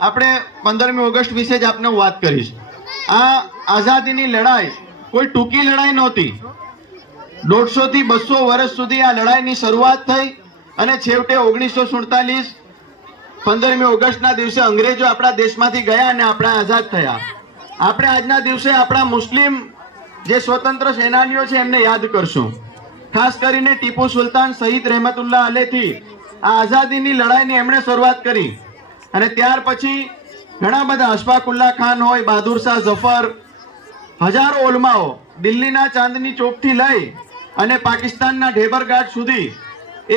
આપણે 15મી ઓગસ્ટ વિશે જ આપને વાત કરીશ। આ આઝાદીની લડાઈ કોઈ ટૂંકી લડાઈ નહોતી। 150 થી 200 વર્ષ સુધી આ લડાઈની શરૂઆત થઈ અને છેવટે 1947 15મી ઓગસ્ટના દિવસે અંગ્રેજો આપણા દેશમાંથી ગયા અને આપણે આઝાદ થયા। આપણે આજના દિવસે આપણા મુસ્લિમ જે સ્વતંત્ર સેનાનીઓ છે એમને યાદ કરશું। ખાસ કરીને ટીપુ સુલતાન શહીદ રહેમતુલ્લાહ અલેથી આ આઝાદીની લડાઈની એમણે શરૂઆત કરી અને ત્યાર પછી ઘણા બધા અશફાકુલ્લા ખાન હોય, બહાદુર શાહ ઝફર, હજારો ઉલમાઓ દિલ્હીના ચાંદની ચોકથી લઈ અને પાકિસ્તાનના ઢેબરઘાટ સુધી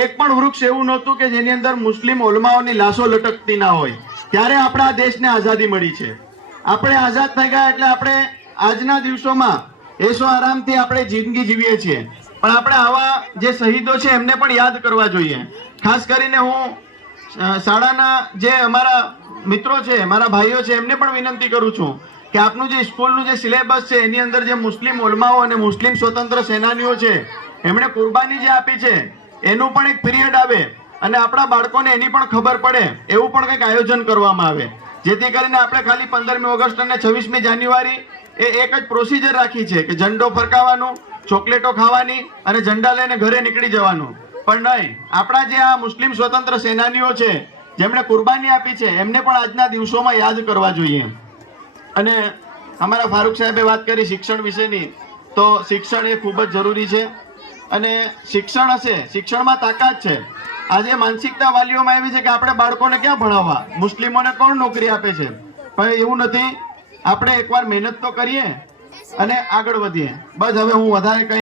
એક પણ વૃક્ષ એવું નહોતું કે જેની અંદર મુસ્લિમ ઉલમાઓની લાશો લટકતી ના હોય। ત્યારે આપણા દેશને આઝાદી મળી છે। આપણે આઝાદ થઈ ગયા એટલે આપણે આજના દિવસોમાં એસો આરામથી આપણે જિંદગી જીવીએ છીએ, પણ આપણે આવા જે શહીદો છે એમને પણ યાદ કરવા જોઈએ। ખાસ કરીને હું શાળાના જે અમારા મિત્રો છે, મારા ભાઈઓ છે, એમને પણ વિનંતી કરું છું કે આપનું જે સ્કૂલનું જે સિલેબસ છે એની અંદર જે મુસ્લિમ ઉલમાઓ અને મુસ્લિમ સ્વતંત્ર સેનાનીઓ છે એમણે કુરબાની જે આપી છે એનું પણ એક પીરિયડ આવે અને આપણા બાળકોને એની પણ ખબર પડે એવું પણ કંઈક આયોજન કરવામાં આવે, જેથી કરીને આપણે ખાલી 15મી ઓગસ્ટ અને 26મી જાન્યુઆરી એ એક જ પ્રોસિજર રાખી છે કે ઝંડો ફરકાવવાનું, ચોકલેટો ખાવાની અને ઝંડા લઈને ઘરે નીકળી જવાનું, પણ નહીં, આપણા જે આ મુસ્લિમ સ્વતંત્ર સેનાનીઓ છે જેમણે કુરબાની આપી છે એમને પણ આજના દિવસોમાં યાદ કરવા જોઈએ। અને અમારા ફારૂક સાહેબે વાત કરી શિક્ષણ વિશેની, તો શિક્ષણ એ ખૂબ જ જરૂરી છે અને શિક્ષણ હશે, શિક્ષણમાં તાકાત છે। આજે માનસિકતા વાલીઓમાં એવી છે કે આપણે બાળકોને ક્યાં ભણાવવા, મુસ્લિમોને કોણ નોકરી આપે છે, પણ એવું નથી। આપણે એકવાર મહેનત તો કરીએ અને આગળ વધીએ। બસ, હવે હું વધારે કંઈ